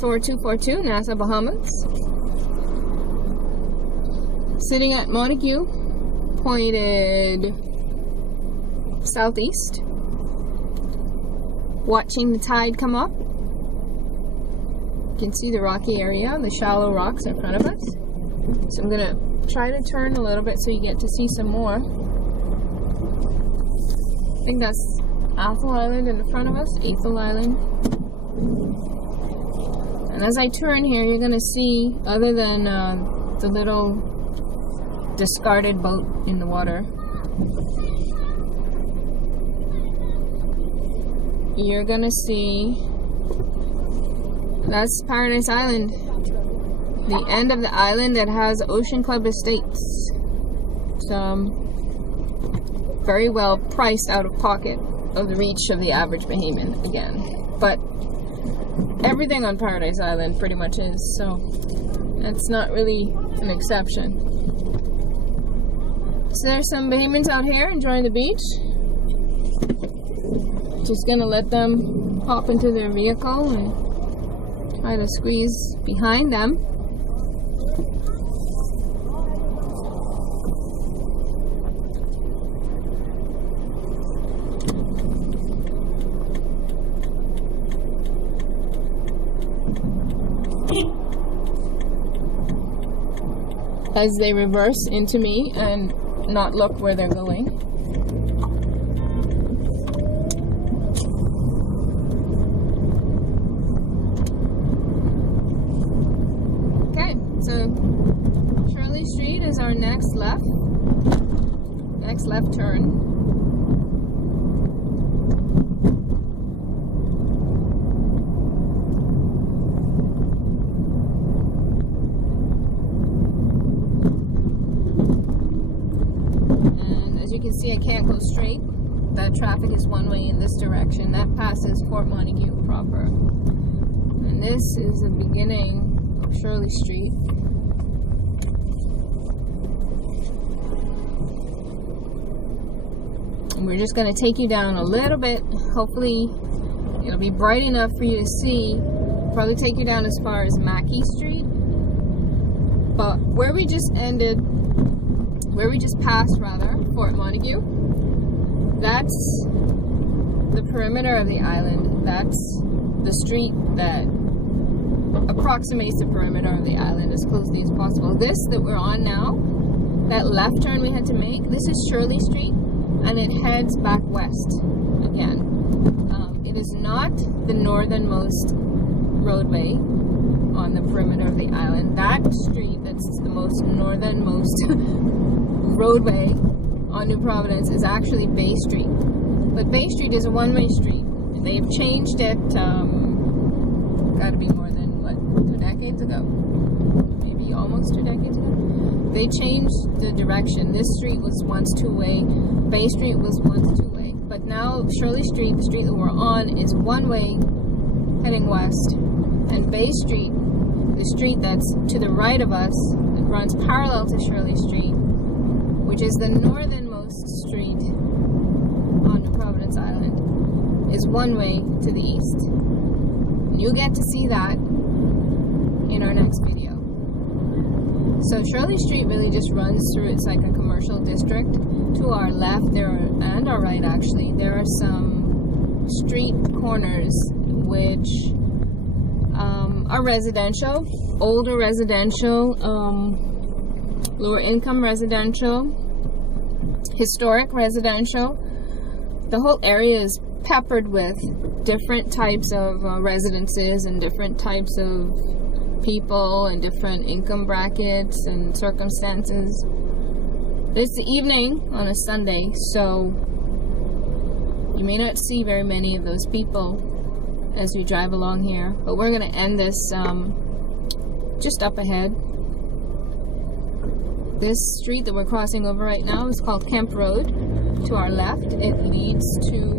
4242, Nassau, Bahamas. Sitting at Montagu, pointed southeast, watching the tide come up. You can see the rocky area, the shallow rocks in front of us. So I'm gonna try to turn a little bit so you get to see some more. I think that's Athol Island in the front of us, Athol Island. And as I turn here, you're gonna see, other than the little discarded boat in the water, you're gonna see that's Paradise Island, the end of the island that has Ocean Club Estates. It's very well priced out of pocket of the reach of the average Bahamian again, but everything on Paradise Island pretty much is, so that's not really an exception. So there's some Bahamians out here enjoying the beach. Just gonna let them hop into their vehicle and try to squeeze behind them. As they reverse into me and not look where they're going. Okay, so Shirley Street is our next left turn. You can see I can't go straight. That traffic is one way in this direction. That passes Fort Montagu proper. And this is the beginning of Shirley Street. And we're just going to take you down a little bit. Hopefully it'll be bright enough for you to see. Probably take you down as far as Mackay Street. But where we just passed rather, Fort Montagu, that's the perimeter of the island. That's the street that approximates the perimeter of the island as closely as possible. This that we're on now, that left turn we had to make, this is Shirley Street, and it heads back west again. It is not the northernmost roadway on the perimeter of the island. That street that's the most northernmost roadway on New Providence is actually Bay Street. But Bay Street is a one-way street. They've changed it, gotta be more than, what, 2 decades ago? Maybe almost 2 decades ago. They changed the direction. This street was once two-way. Bay Street was once two-way. But now Shirley Street, the street that we're on, is one-way heading west. And Bay Street, the street that's to the right of us, that runs parallel to Shirley Street, which is the northernmost street on New Providence Island, is one way to the east. And you'll get to see that in our next video. So Shirley Street really just runs through, it's like a commercial district. To our left there and our right actually, there are some street corners which are residential, older residential, lower income residential, historic residential. The whole area is peppered with different types of residences and different types of people and different income brackets and circumstances. It's the evening on a Sunday, so you may not see very many of those people as we drive along here, but we're going to end this just up ahead. This street that we're crossing over right now is called Kemp Road. To our left, it leads to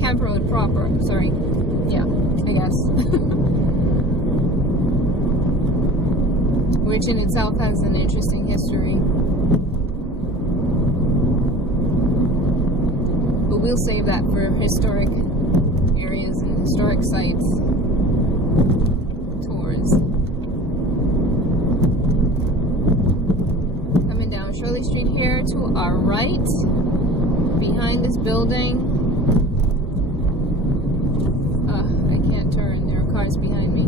Kemp Road proper. Sorry, yeah, I guess. Which in itself has an interesting history. But we'll save that for historic areas and historic sites. our right, behind this building. I can't turn, there are cars behind me.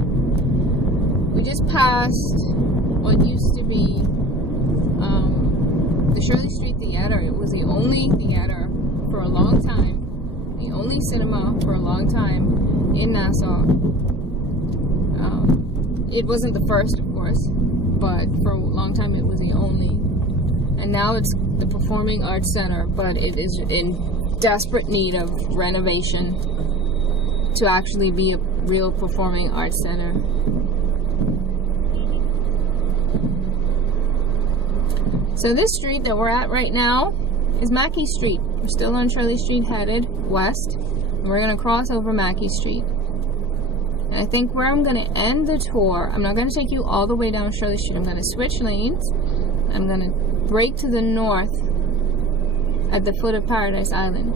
We just passed what used to be the Shirley Street Theater. It was the only theater for a long time, the only cinema for a long time in Nassau. It wasn't the first, of course, but for a long time it was the only. And now it's the Performing Arts Center, but it is in desperate need of renovation to actually be a real performing arts center. So this street that we're at right now is Mackay Street. We're still on Shirley Street, headed west, and we're going to cross over Mackay Street. And I think where I'm going to end the tour, I'm not going to take you all the way down Shirley Street. I'm going to switch lanes. I'm going to brake to the north at the foot of Paradise Island,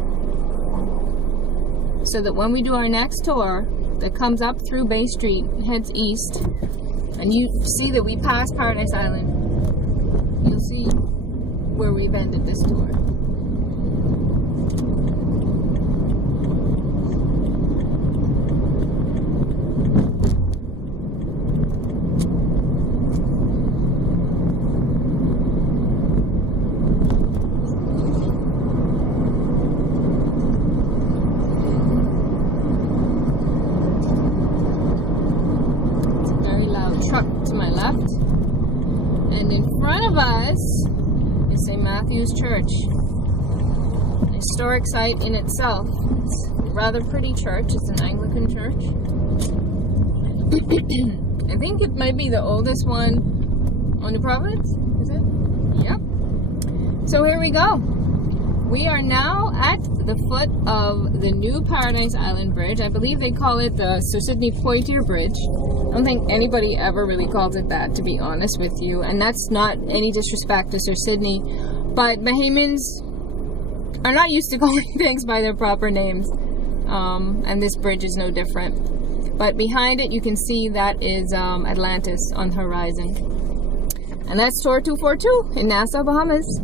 so that when we do our next tour that comes up through Bay Street, heads east, and you see that we pass Paradise Island, you'll see where we've ended this tour. Truck to my left, and in front of us is St. Matthew's Church, an historic site in itself. It's a rather pretty church. It's an Anglican church. I think it might be the oldest one on the Providence, is it? Yep. So here we go. We are now at the foot of the new Paradise Island Bridge. I believe they call it the Sir Sidney Poitier Bridge. I don't think anybody ever really calls it that, to be honest with you. And that's not any disrespect to Sir Sidney, but Bahamians are not used to calling things by their proper names. And this bridge is no different. But behind it, you can see that is Atlantis on the horizon. And that's Tour 242 in Nassau, Bahamas.